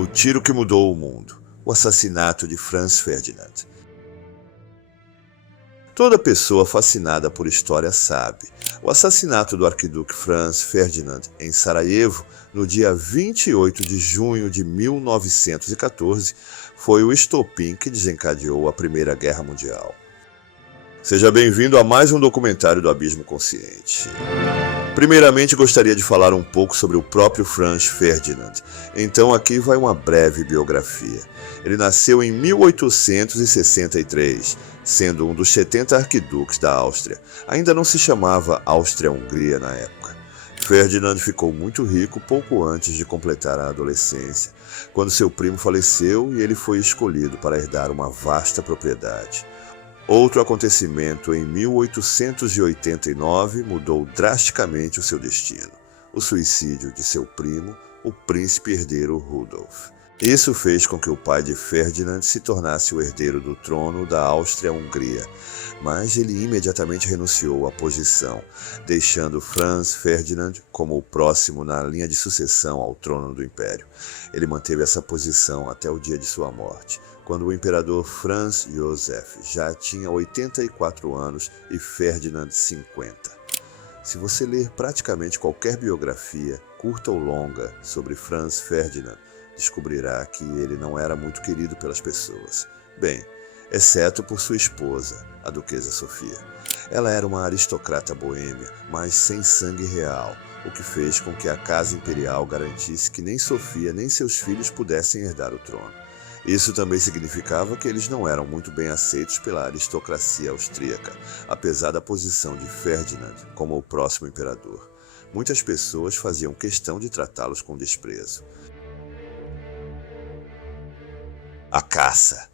O tiro que mudou o mundo. O assassinato de Franz Ferdinand. Toda pessoa fascinada por história sabe. O assassinato do arquiduque Franz Ferdinand em Sarajevo, no dia 28 de junho de 1914, foi o estopim que desencadeou a Primeira Guerra Mundial. Seja bem-vindo a mais um documentário do Abismo Consciente. Primeiramente, gostaria de falar um pouco sobre o próprio Franz Ferdinand. Então aqui vai uma breve biografia. Ele nasceu em 1863, sendo um dos 70 arquiduques da Áustria. Ainda não se chamava Áustria-Hungria na época. Ferdinand ficou muito rico pouco antes de completar a adolescência, quando seu primo faleceu e ele foi escolhido para herdar uma vasta propriedade. Outro acontecimento em 1889 mudou drasticamente o seu destino: o suicídio de seu primo, o príncipe herdeiro Rudolf. Isso fez com que o pai de Ferdinand se tornasse o herdeiro do trono da Áustria-Hungria, mas ele imediatamente renunciou à posição, deixando Franz Ferdinand como o próximo na linha de sucessão ao trono do império. Ele manteve essa posição até o dia de sua morte, quando o imperador Franz Josef já tinha 84 anos e Ferdinand 50. Se você ler praticamente qualquer biografia, curta ou longa, sobre Franz Ferdinand, descobrirá que ele não era muito querido pelas pessoas. Bem, exceto por sua esposa, a duquesa Sofia. Ela era uma aristocrata boêmia, mas sem sangue real, o que fez com que a casa imperial garantisse que nem Sofia nem seus filhos pudessem herdar o trono. Isso também significava que eles não eram muito bem aceitos pela aristocracia austríaca, apesar da posição de Ferdinand como o próximo imperador. Muitas pessoas faziam questão de tratá-los com desprezo. A caça.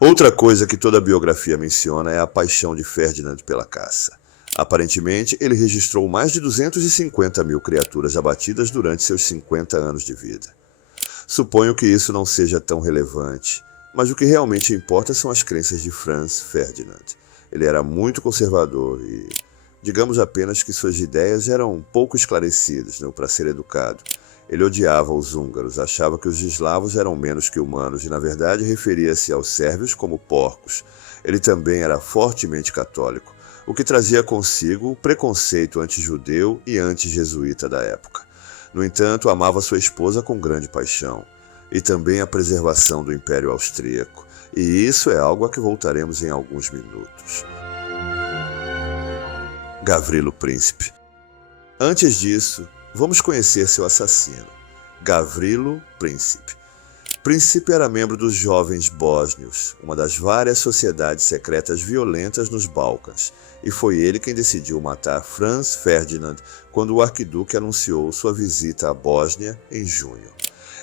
Outra coisa que toda a biografia menciona é a paixão de Ferdinand pela caça. Aparentemente, ele registrou mais de 250 mil criaturas abatidas durante seus 50 anos de vida. Suponho que isso não seja tão relevante, mas o que realmente importa são as crenças de Franz Ferdinand. Ele era muito conservador e, digamos apenas que suas ideias eram pouco esclarecidas, para ser educado. Ele odiava os húngaros, achava que os eslavos eram menos que humanos e, na verdade, referia-se aos sérvios como porcos. Ele também era fortemente católico, o que trazia consigo o preconceito anti-judeu e anti-jesuíta da época. No entanto, amava sua esposa com grande paixão, e também a preservação do Império Austríaco, e isso é algo a que voltaremos em alguns minutos. Gavrilo Príncipe. Antes disso, vamos conhecer seu assassino, Gavrilo Príncipe. Príncipe era membro dos Jovens Bósnios, uma das várias sociedades secretas violentas nos Balcãs, e foi ele quem decidiu matar Franz Ferdinand quando o arquiduque anunciou sua visita à Bósnia em junho.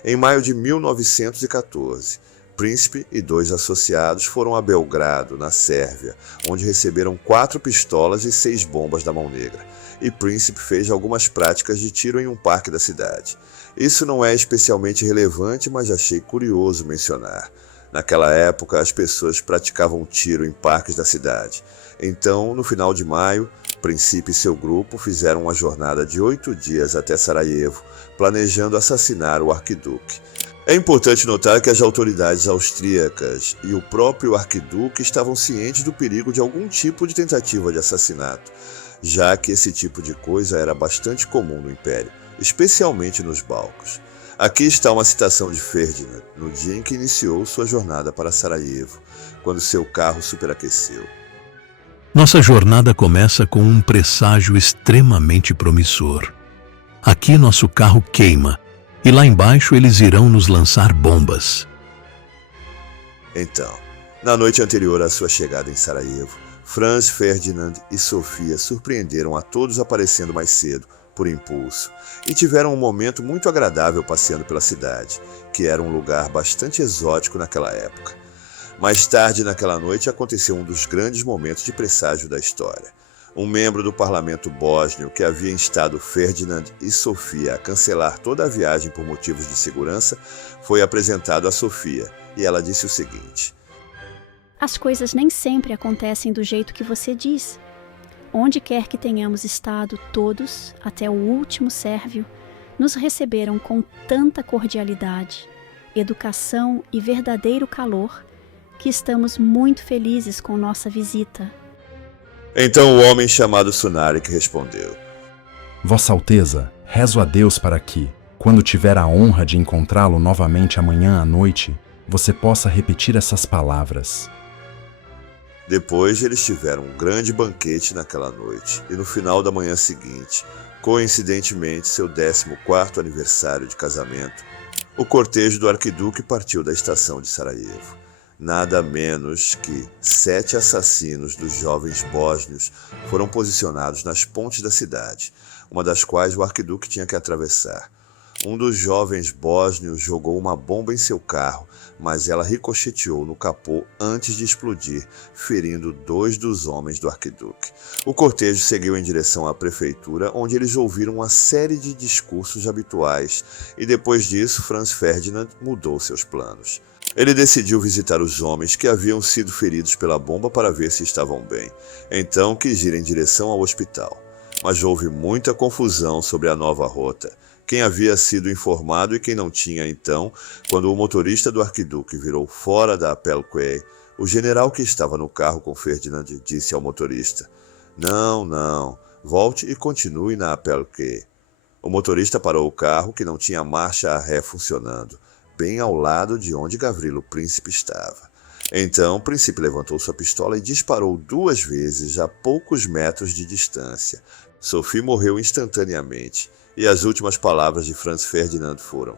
Em maio de 1914, Príncipe e 2 associados foram a Belgrado, na Sérvia, onde receberam 4 pistolas e 6 bombas da Mão Negra, e Príncipe fez algumas práticas de tiro em um parque da cidade. Isso não é especialmente relevante, mas achei curioso mencionar. Naquela época, as pessoas praticavam tiro em parques da cidade. Então, no final de maio, Príncipe e seu grupo fizeram uma jornada de 8 dias até Sarajevo, planejando assassinar o arquiduque. É importante notar que as autoridades austríacas e o próprio arquiduque estavam cientes do perigo de algum tipo de tentativa de assassinato, já que esse tipo de coisa era bastante comum no Império, especialmente nos Balcãs. Aqui está uma citação de Ferdinand, no dia em que iniciou sua jornada para Sarajevo, quando seu carro superaqueceu. Nossa jornada começa com um presságio extremamente promissor. Aqui nosso carro queima, e lá embaixo eles irão nos lançar bombas. Então, na noite anterior à sua chegada em Sarajevo, Franz Ferdinand e Sofia surpreenderam a todos aparecendo mais cedo, por impulso, e tiveram um momento muito agradável passeando pela cidade, que era um lugar bastante exótico naquela época. Mais tarde naquela noite aconteceu um dos grandes momentos de presságio da história. Um membro do parlamento bósnio que havia instado Ferdinand e Sofia a cancelar toda a viagem por motivos de segurança foi apresentado a Sofia, e ela disse o seguinte: As coisas nem sempre acontecem do jeito que você diz. Onde quer que tenhamos estado todos, até o último sérvio, nos receberam com tanta cordialidade, educação e verdadeiro calor, que estamos muito felizes com nossa visita. Então o homem chamado Sunarik respondeu: Vossa Alteza, rezo a Deus para que, quando tiver a honra de encontrá-lo novamente amanhã à noite, você possa repetir essas palavras. Depois eles tiveram um grande banquete naquela noite, e no final da manhã seguinte, coincidentemente seu 14º aniversário de casamento, o cortejo do arquiduque partiu da estação de Sarajevo. Nada menos que 7 assassinos dos jovens bósnios foram posicionados nas pontes da cidade, uma das quais o arquiduque tinha que atravessar. Um dos jovens bósnios jogou uma bomba em seu carro, mas ela ricocheteou no capô antes de explodir, ferindo 2 dos homens do arquiduque. O cortejo seguiu em direção à prefeitura, onde eles ouviram uma série de discursos habituais, e depois disso Franz Ferdinand mudou seus planos. Ele decidiu visitar os homens que haviam sido feridos pela bomba para ver se estavam bem. Então quis ir em direção ao hospital. Mas houve muita confusão sobre a nova rota. Quem havia sido informado e quem não tinha. Então, quando o motorista do arquiduque virou fora da Appelquai, o general que estava no carro com Ferdinand disse ao motorista: Não, volte e continue na Appelquai. O motorista parou o carro, que não tinha marcha a ré funcionando, bem ao lado de onde Gavrilo Príncipe estava. Então o príncipe levantou sua pistola e disparou 2 vezes a poucos metros de distância. Sophie morreu instantaneamente, e as últimas palavras de Franz Ferdinand foram: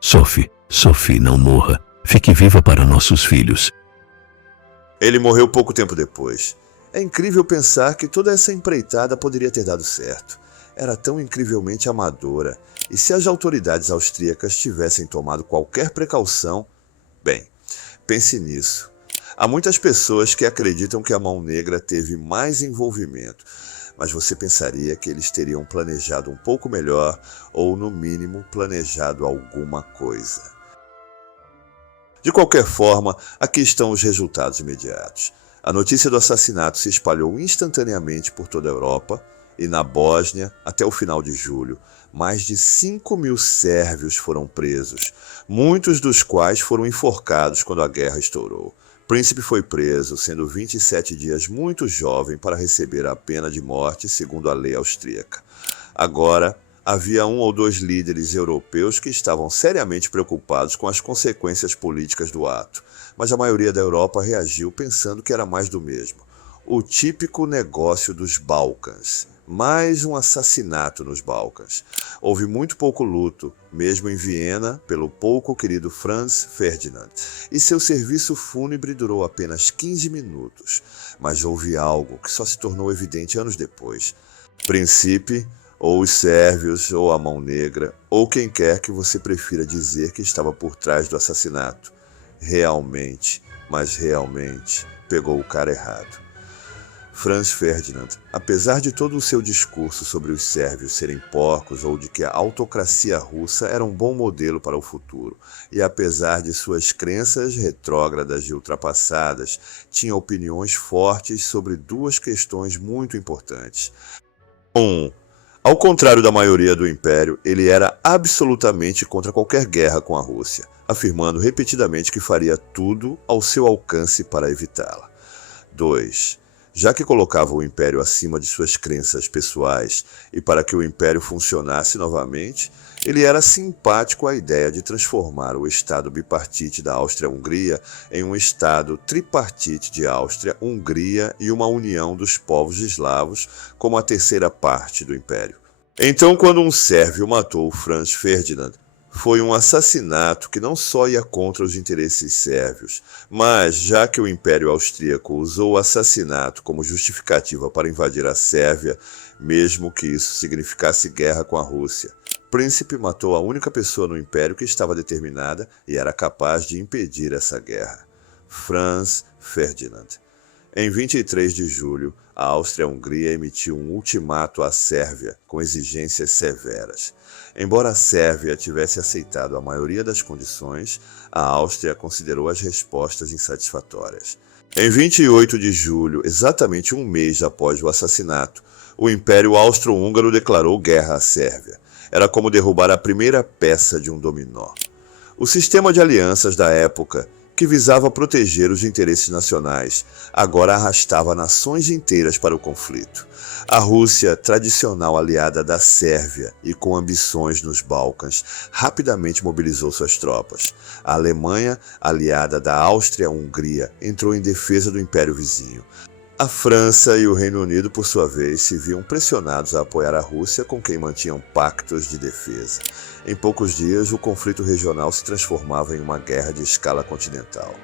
Sophie, não morra. Fique viva para nossos filhos. Ele morreu pouco tempo depois. É incrível pensar que toda essa empreitada poderia ter dado certo. Era tão incrivelmente amadora, e se as autoridades austríacas tivessem tomado qualquer precaução... Bem, pense nisso. Há muitas pessoas que acreditam que a Mão Negra teve mais envolvimento, mas você pensaria que eles teriam planejado um pouco melhor, ou no mínimo planejado alguma coisa. De qualquer forma, aqui estão os resultados imediatos. A notícia do assassinato se espalhou instantaneamente por toda a Europa, e na Bósnia, até o final de julho, mais de 5.000 sérvios foram presos, muitos dos quais foram enforcados quando a guerra estourou. Príncipe foi preso, sendo 27 dias muito jovem para receber a pena de morte, segundo a lei austríaca. Agora, havia 1 ou 2 líderes europeus que estavam seriamente preocupados com as consequências políticas do ato, mas a maioria da Europa reagiu pensando que era mais do mesmo. O típico negócio dos Balcãs. Mais um assassinato nos Balcãs. Houve muito pouco luto, mesmo em Viena, pelo pouco querido Franz Ferdinand, e seu serviço fúnebre durou apenas 15 minutos. Mas houve algo que só se tornou evidente anos depois. Príncipe, ou os sérvios, ou a Mão Negra, ou quem quer que você prefira dizer que estava por trás do assassinato, realmente, mas realmente, pegou o cara errado. Franz Ferdinand, apesar de todo o seu discurso sobre os sérvios serem porcos ou de que a autocracia russa era um bom modelo para o futuro, e apesar de suas crenças retrógradas e ultrapassadas, tinha opiniões fortes sobre 2 questões muito importantes. 1. Ao contrário da maioria do Império, ele era absolutamente contra qualquer guerra com a Rússia, afirmando repetidamente que faria tudo ao seu alcance para evitá-la. 2. Já que colocava o Império acima de suas crenças pessoais e para que o Império funcionasse novamente, ele era simpático à ideia de transformar o Estado bipartite da Áustria-Hungria em um Estado tripartite de Áustria, Hungria e uma união dos povos eslavos como a terceira parte do Império. Então, quando um sérvio matou Franz Ferdinand, foi um assassinato que não só ia contra os interesses sérvios, mas, já que o Império Austríaco usou o assassinato como justificativa para invadir a Sérvia, mesmo que isso significasse guerra com a Rússia, Príncipe matou a única pessoa no Império que estava determinada e era capaz de impedir essa guerra: Franz Ferdinand. Em 23 de julho, a Áustria-Hungria emitiu um ultimato à Sérvia com exigências severas. Embora a Sérvia tivesse aceitado a maioria das condições, a Áustria considerou as respostas insatisfatórias. Em 28 de julho, exatamente um mês após o assassinato, o Império Austro-Húngaro declarou guerra à Sérvia. Era como derrubar a primeira peça de um dominó. O sistema de alianças da época, que visava proteger os interesses nacionais, agora arrastava nações inteiras para o conflito. A Rússia, tradicional aliada da Sérvia e com ambições nos Balcãs, rapidamente mobilizou suas tropas. A Alemanha, aliada da Áustria-Hungria, entrou em defesa do Império vizinho. A França e o Reino Unido, por sua vez, se viam pressionados a apoiar a Rússia, com quem mantinham pactos de defesa. Em poucos dias, o conflito regional se transformava em uma guerra de escala continental.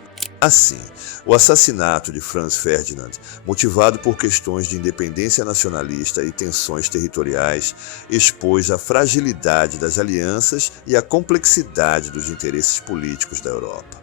Assim, o assassinato de Franz Ferdinand, motivado por questões de independência nacionalista e tensões territoriais, expôs a fragilidade das alianças e a complexidade dos interesses políticos da Europa.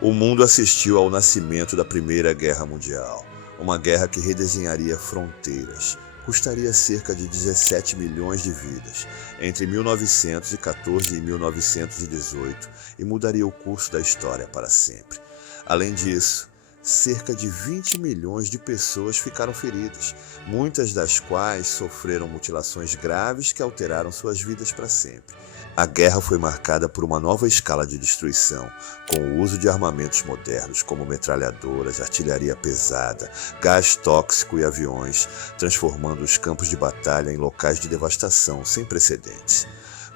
O mundo assistiu ao nascimento da Primeira Guerra Mundial, uma guerra que redesenharia fronteiras, custaria cerca de 17 milhões de vidas entre 1914 e 1918 e mudaria o curso da história para sempre. Além disso, cerca de 20 milhões de pessoas ficaram feridas, muitas das quais sofreram mutilações graves que alteraram suas vidas para sempre. A guerra foi marcada por uma nova escala de destruição, com o uso de armamentos modernos como metralhadoras, artilharia pesada, gás tóxico e aviões, transformando os campos de batalha em locais de devastação sem precedentes.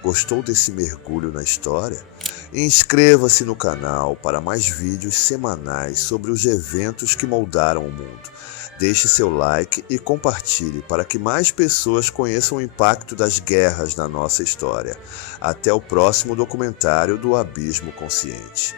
Gostou desse mergulho na história? Inscreva-se no canal para mais vídeos semanais sobre os eventos que moldaram o mundo. Deixe seu like e compartilhe para que mais pessoas conheçam o impacto das guerras na nossa história. Até o próximo documentário do Abismo Consciente.